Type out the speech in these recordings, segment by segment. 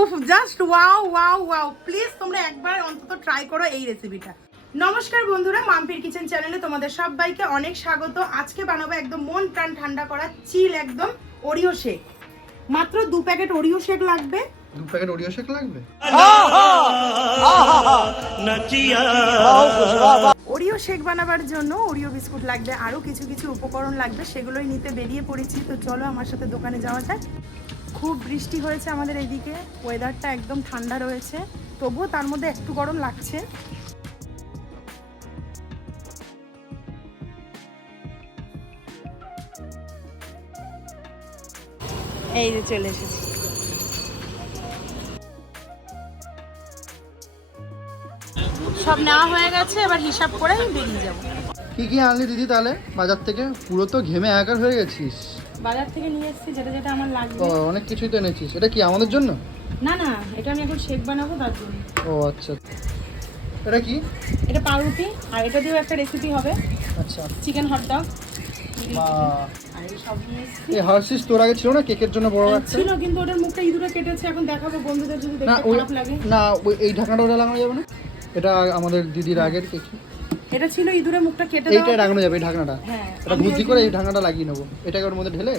উফ just wow wow wow please তোমরা একবার অন্তত ট্রাই করো এই রেসিপিটা নমস্কার বন্ধুরা মাম্পির কিচেন চ্যানেলে তোমাদের সবাইকে অনেক স্বাগত। আজকে বানাবো একদম মন প্রাণ ঠান্ডা করা চিল একদম ওরিও শেক মাত্র দু প্যাকেট ওরিও শেক লাগবে। দু প্যাকেট ওরিও শেক লাগবে? ওরিও শেক বানাবার জন্য ওরিও বিস্কুট লাগবে আরও কিছু কিছু উপকরণ লাগবে সেগুলোই নিতে বেরিয়ে পড়েছি। তো চলো আমার সাথে দোকানে যাওয়া যাক। খুব বৃষ্টি হয়েছে আমাদের এইদিকে ওয়েদারটা একদম ঠান্ডা রয়েছে। তবুও তার মধ্যে একটু গরম লাগছে। এই যে চলে এসেছি। সব নেওয়া হয়ে গেছে, এবার হিসাব করে বেরিয়ে যাব। কি কি আনলি দিদি তাহলে? বাজার থেকে? পুরো তো ঘেমে একার হয়ে গেছিস। বাজার থেকে নিয়ে এসেছি যেটা যেটা আমার লাগবে। ও অনেক কিছুই তো এনেছিস। এটা কি আমাদের জন্য? না না এটা আমি এখন শেক বানাবো তার জন্য। ও আচ্ছা। এটা কি? এটা পাউরুটি আর এটা দিয়েও একটা রেসিপি হবে। আচ্ছা। চিকেন হট ডগ এই হার্সিস তোর আগে ছিল না? কেকের জন্য বড় একটা? ছিল কিন্তু ওটার মুখটা ইঁদুরে কেটেছে। এখন দেখাবো বন্ধুদের যদি না দেখতে ওই খারাপ লাগে। না এই ঢাকনাটা ওটা লাগানো যাবে না? এটা আমাদের দিদির আগের কেক। এটা ছিল ইঁদুরে মুখটা কেটে এইটা লাগানো যাবে এই ঢাকনাটা। হ্যাঁ এটা বুদ্ধি করে এই ঢাকনাটা লাগিয়ে নেব। এটাকে ওর মধ্যে ঢেলে।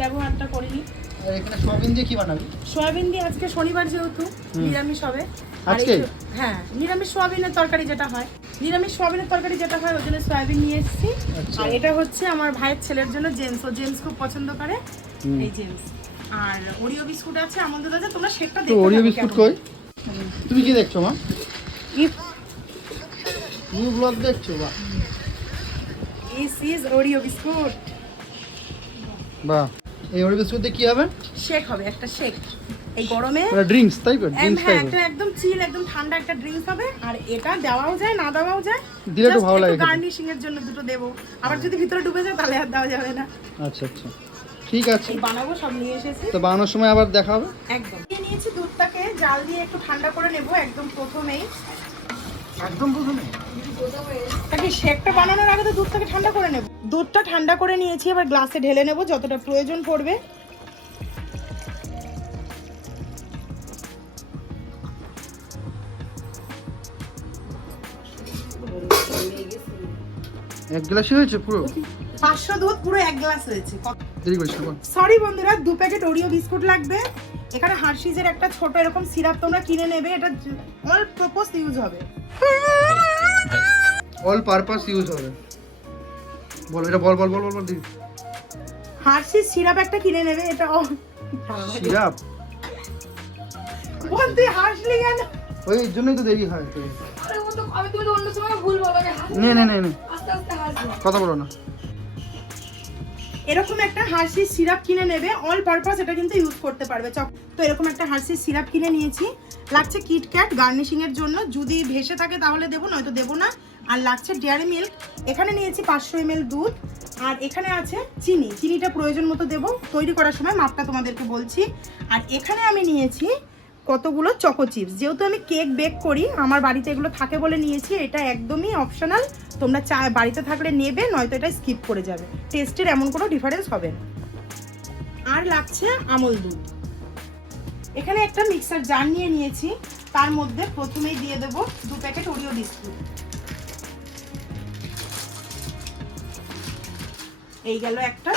ব্যবহারটা করিনি। আর এখানে সয়াবিন দিয়ে কি বানাবি? সয়াবিন দিয়ে আজকে শনিবার যেহেতু নিরামিষ হবে। আজকে? হ্যাঁ নিরামিষ সয়াবিনের তরকারি যেটা হয়। নিরামিষ সয়াবিনের তরকারি যেটা হয় ওই জন্য সয়াবিন নিয়ে এসেছি। আচ্ছা। আর এটা হচ্ছে আমার ভাইয়ের ছেলের জন্য জেমস। ও জেমস খুব পছন্দ করে। এই জেমস। আর ওরিও বিস্কুট আছে দুধ আছে তোমরা শেকটা তো দেখতে ওরিও বিস্কুট। কই? তুমি কি দেখছ মা? If তুমি ব্লগ দেখছ বা? This is ওরিও বিস্কুট বাহ এই ওরিও বিস্কুট দিয়ে কি হবে? শেক হবে একটা শেক এই গরমে মানে ড্রিঙ্কস তাই তো? ড্রিঙ্কস হ্যাঁ টাইপের একটা একদম চিল একদম ঠান্ডা একটা ড্রিঙ্কস হবে। আর এটা দেওয়াও যায় না দেওয়াও যায়। দিলে একটু ভালো লাগে গার্নিশিং এর জন্য দুটো দেবো। আবার যদি ভিতরে ডুবে যায় তাহলে আর দেওয়া যাবে না। আচ্ছা আচ্ছা। ঠিক আছে। বানাবো সব নিয়ে এসেছি। তো বানানোর সময় আবার দেখা হবে একদম। নিয়ে নিয়েছি দুধটাকে। জাল দিয়ে একটু ঠান্ডা করে নেব একদম প্রথমেই। একদম প্রথমে শেকটা বানানোর আগে তো দুধটাকে ঠান্ডা করে নেব। দুধটা ঠান্ডা করে নিয়েছি এবার গ্লাসে ঢেলে নেব যতটা প্রয়োজন পড়বে। এক গ্লাসই হয়েছে পুরো? পাঁচশো দুধ পুরো এক গ্লাস হয়েছে। দেরি করিস সরি বন্ধুরা দু প্যাকেট ওরিও বিস্কুট লাগবে। এখানে হার্শিজের একটা ছোট এরকম সিরাপ তোমরা কিনে নেবে এটা অল প্রপোজ ইউজ হবে। অল পারপাস ইউজ হবে। বল এটা বল বল বল বল বল দিদি। সিরাপ একটা কিনে নেবে এটা সিরাপ? বলতে হাসলি কেন? ওই জন্যই তো দেরি হয় আরে ও তো আমি তুমি তো অন্য সময় ভুল বলো নে নে নে নে। আস্তে আস্তে হাসবো। কথা বলো না। এরকম একটা হার্শিস সিরাপ কিনে নেবে অল পারপাস এটা কিন্তু ইউজ করতে পারবে। চক তো এরকম একটা হার্শিস সিরাপ কিনে নিয়েছি। লাগছে কিটক্যাট গার্নিশিং এর জন্য। যদি ভেসে থাকে তাহলে দেবো নয়তো দেবো না। আর লাগছে ডেয়ারি মিল্ক। এখানে নিয়েছি পাঁচশো এম দুধ। আর এখানে আছে চিনি। চিনিটা প্রয়োজন মতো দেবো। তৈরি করার সময় মাপটা তোমাদেরকে বলছি। আর এখানে আমি নিয়েছি কতগুলো চকো চিপস যেহেতু আমি কেক বেক করি, আমার বাড়িতে এগুলো থাকে বলে নিয়েছি, এটা একদমই অপশনাল তোমরা চা, বাড়িতে থাকলে নেবে, নয়তো এটা স্কিপ করে যাবে। টেস্টের এমন কোনো ডিফারেন্স হবে আর লাগছে আমল দুধ। এখানে একটা মিক্সার জার নিয়ে নিয়েছি। তার মধ্যে প্রথমেই দিয়ে দেবো দু প্যাকেট ওরিও বিস্কুট। এই গেল একটা।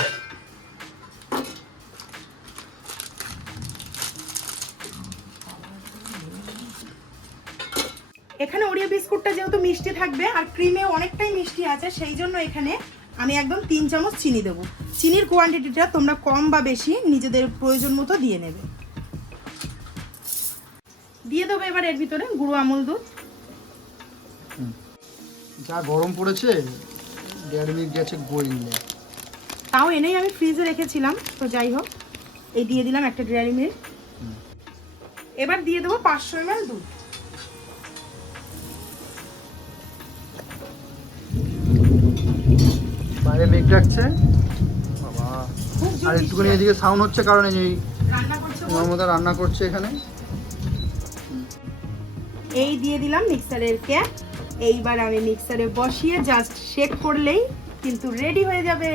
এখানে ওরিও বিস্কুটটা যেহেতু মিষ্টি থাকবে, আর ক্রিমে অনেকটাই মিষ্টি আছে, সেই জন্য এখানে আমি একদম তিন চামচ চিনি দেবো। চিনির কোয়ান্টিটিটা তোমরা কম বা বেশি নিজেদের প্রয়োজন মতো দিয়ে নেবে। দিয়ে দেবো এবার এর ভিতরে গুঁড়ো আমল দুধ। যা গরম পড়েছে ডেয়ারি মিল্ক গেছে গইলে তাও এনেই আমি ফ্রিজে রেখেছিলাম তো যাই হোক। এই দিয়ে দিলাম একটা ড্রাই মিল্ক এবার দিয়ে দেবো পাঁচশো এম দুধ। বাইরে মেঘ ডাকছে। বাবা। আর একটুখানি এদিকে সাউন্ড হচ্ছে কারণ যে রান্না করছে এখানে। এই দিয়ে দিলাম মিক্সারের ক্যাপ এইবার আমি মিক্সারে বসিয়ে জাস্ট শেক করলেই কিন্তু রেডি হয়ে যাবে।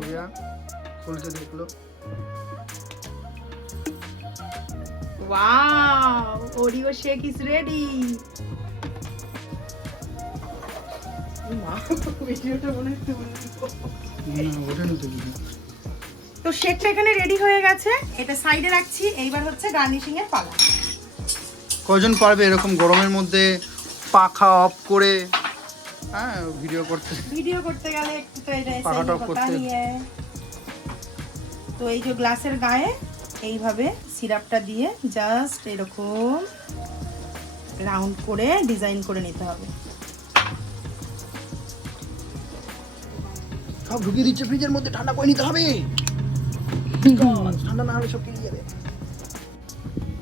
ফোবিয়া খুলতে দেখল wow Oreo shake is ready তো শেকটা এখানে রেডি হয়ে গেছে। এটা সাইডে রাখছি এইবার হচ্ছে গার্নিশিং এর পালা। কজন পারবে এরকম গরমের মধ্যে পাখা অফ করে হ্যাঁ ভিডিও করতে। ভিডিও করতে গেলে একটু তো এটা করতে- তো এই যে গ্লাসের গায়ে এইভাবে সিরাপটা দিয়ে জাস্ট এরকম রাউন্ড করে ডিজাইন করে নিতে হবে। সব ঢুকিয়ে দিচ্ছে ফ্রিজের মধ্যে ঠান্ডা করে নিতে হবে। ঠান্ডা না হলে সব কেটে যাবে।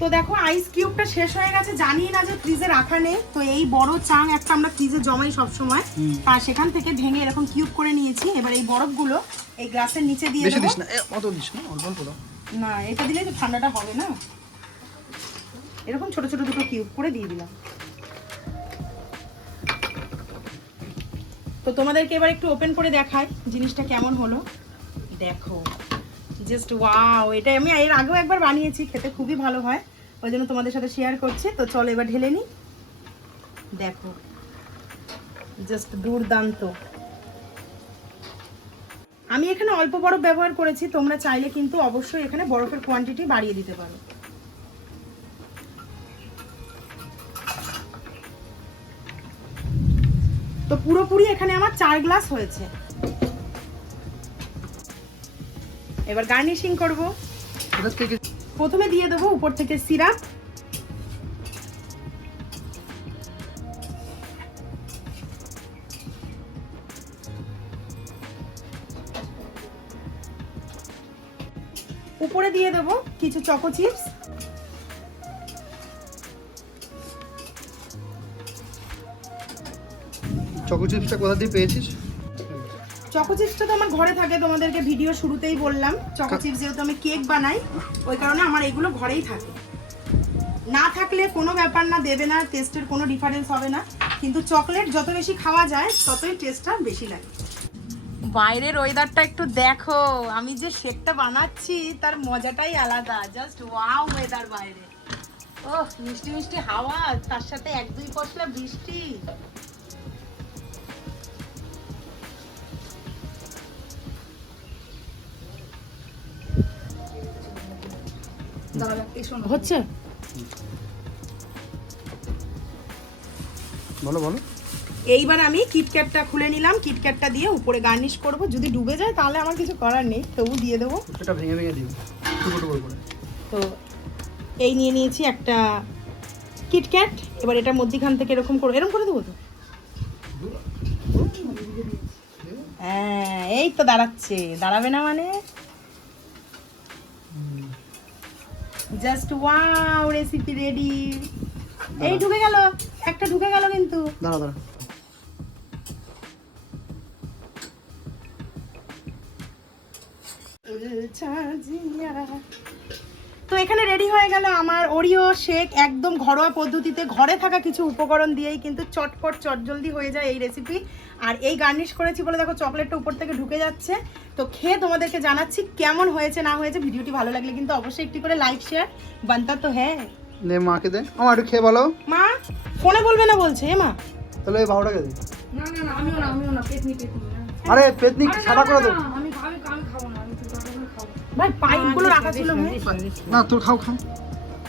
তো দেখো আইস কিউবটা শেষ হয়ে গেছে। জানি না যে ফ্রিজে রাখা নেই। তো এই বড় চাং একটা আমরা ফ্রিজে জমাই সব সময়। আর সেখান থেকে ভেঙে এরকম কিউব করে নিয়েছি। এবার এই বরফগুলো এই গ্লাসের নিচে দিয়ে বেশি দেবো। দিস না। অত দিস না অল্প অল্প দাও। না এটা দিলে তো ঠান্ডাটা হবে না। এরকম ছোট ছোট দুটো কিউব করে দিয়ে দিলাম। তো তোমাদেরকে এবার একটু ওপেন করে দেখাই জিনিসটা কেমন হলো। দেখো। জাস্ট ওয়াও এটা আমি এর আগেও একবার বানিয়েছি, খেতে খুবই ভালো হয়। ওই জন্য তোমাদের সাথে শেয়ার করছি। তো চলো এবার ঢেলে নি। দেখো জাস্ট দুর্দান্ত। আমি এখানে অল্প বরফ ব্যবহার করেছি, তোমরা চাইলে কিন্তু অবশ্যই এখানে বরফের কোয়ান্টিটি বাড়িয়ে দিতে পারো। তো পুরোপুরি এখানে আমার চার গ্লাস হয়েছে। এবার গার্নিশিং করব। প্রথমে দিয়ে দেবো উপর থেকে সিরাপ। উপরে দিয়ে দেবো কিছু চকো চিপস চকো চিপসটা কোথা দিয়ে পেয়েছিস? চকো চিপসটা তো আমার ঘরে থাকে তোমাদেরকে ভিডিও শুরুতেই বললাম। চকো চিপস যেহেতু আমি কেক বানাই ওই কারণে আমার এগুলো ঘরেই থাকে। না থাকলে কোনো ব্যাপার না দেবে না টেস্টের কোনো ডিফারেন্স হবে না। কিন্তু চকলেট যত বেশি খাওয়া যায় ততই টেস্টটা বেশি লাগে। বাইরের ওয়েদারটা একটু দেখো। আমি যে শেকটা বানাচ্ছি তার মজাটাই আলাদা। জাস্ট ওয়াও ওয়েদার বাইরে। ও মিষ্টি মিষ্টি হাওয়া তার সাথে এক দুই পশলা বৃষ্টি। হচ্ছে? বলো বলো। এইবার আমি কিটক্যাটটা খুলে নিলাম কিটক্যাটটা দিয়ে উপরে গার্নিশ করব। যদি ডুবে যায় তাহলে আমার কিছু করার নেই তবু দিয়ে দেবো। এটা ভেঙে ভেঙে তো এই নিয়ে নিয়েছি একটা কিটক্যাট এবার এটার মধ্যিখান থেকে এরকম করে এরকম করে দেবো তো? হ্যাঁ এই তো দাঁড়াচ্ছে। দাঁড়াবে না মানে? জাস্ট ওয়াও রেসিপি রেডি এই ঢুকে গেল একটা ঢুকে গেল কিন্তু। দাঁড়া দাঁড়া। তো এখানে রেডি হয়ে গেল আমার ওরিও শেক একদম ঘরোয়া পদ্ধতিতে ঘরে থাকা কিছু উপকরণ দিয়েই কিন্তু চটপট চটজলদি হয়ে যায় এই রেসিপি আর এই গার্নিশ করেছি বলে দেখো চকলেটটা উপর থেকে ঢুকে যাচ্ছে। তো খেয়ে তোমাদেরকে জানাচ্ছি কেমন হয়েছে না হয়েছে ভিডিওটি ভালো লাগলে কিন্তু অবশ্যই একটি করে লাইক শেয়ার বান্তা তো হ্যাঁ। নে মাকে দে। আমার একটু খেয়ে বলো। মা ফোনে বলবে না বলছে এ মা। তাহলে এই বাবুটাকে দে। না না না আমিও না আমিও না পেতনি পেতনি আরে পেতনি সাদা করে দাও আমি আমি আমি খাব না আমি করে খাব। ভাই পাইপগুলো রাখা ছিল ভাই না তোর খাও খাও।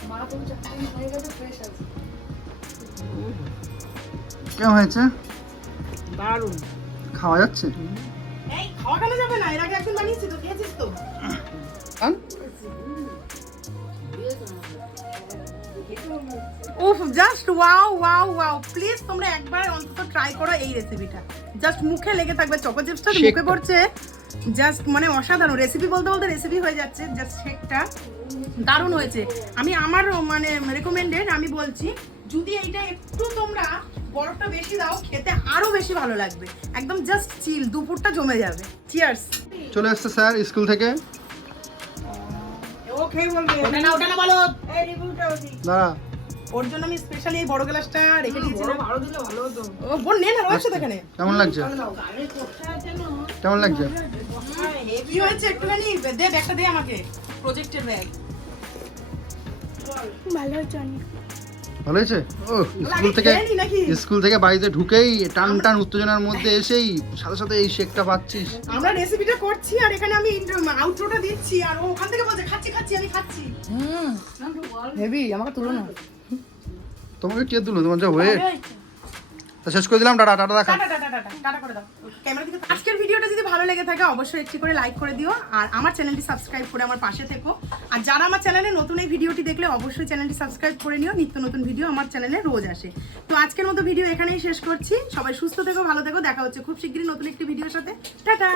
মা তো দিন হয়ে গেছে ফ্রেশ আছে। কেমন হয়েছে? দারুণ। খাওয়া যাচ্ছে? এই খাওয়া কেন যাবে না? এর আগে একদিন বানিয়েছি তো খেয়েছিস তো? উফ just wow wow wow please তোমরা একবার অন্তত ট্রাই করো এই রেসিপিটা জাস্ট মুখে লেগে থাকবে চকো চিপসটা মুখে পড়ছে। জাস্ট মানে অসাধারণ। রেসিপি বলতে বলতে রেসিপি হয়ে যাচ্ছে জাস্ট শেকটা। দারুণ হয়েছে। আমি আমার মানে রেকমেন্ডেড আমি বলছি যদি এইটা একটু তোমরা বরফটা বেশি দাও খেতে আরও বেশি ভালো লাগবে। একদম জাস্ট চিল দুপুরটা জমে যাবে। চিয়ার্স চলে এসছে স্যার স্কুল থেকে। ও খেয়ে বলবে। ওটা না ওটা না বলো। এই রিভিউটা ওটি দাঁড়া। ওর জন্য আমি স্পেশালি এই বড় গ্লাসটা রেখে দিয়েছিলাম আরও দিলে ভালো হতো। ও বোন নে না রয়েছে এখানে। কেমন লাগছে? কেমন লাগছে? কি হয়েছে? একটুখানি দে ব্যাগটা দে আমাকে। প্রজেক্টের ব্যাগ ভালো হচ্ছে অনেক। ভালো হয়েছে? ও স্কুল থেকে? স্কুল থেকে বাড়িতে ঢুকেই টান টান উত্তেজনার মধ্যে এসেই সাথে সাথে এই শেকটা পাচ্ছিস। আমরা রেসিপিটা করছি আর এখানে আমি আউটরোটা দিচ্ছি আর ওখান থেকে বলছে খাচ্ছি খাচ্ছি আমি খাচ্ছি। হুম। হেভি আমাকে তুলো না। তোমাকে কে তুলো তোমার যা ওয়েট তা শেষ করে দিলাম টাটা টাটা দেখা। আজকের ভিডিওটা যদি ভালো লেগে থাকে, অবশ্যই একটি করে লাইক করে দিও। আর আমার চ্যানেলটি সাবস্ক্রাইব করে আমার পাশে থেকো। আর যারা আমার চ্যানেলে নতুন এই ভিডিওটি দেখলে, অবশ্যই চ্যানেলটি সাবস্ক্রাইব করে নিও। নিত্য নতুন ভিডিও আমার চ্যানেলে রোজ আসে। তো আজকের মতো ভিডিও এখানেই শেষ করছি। সবাই সুস্থ থেকো, ভালো থেকো। দেখা হচ্ছে খুব শীঘ্রই নতুন একটি ভিডিওর সাথে। টাটা!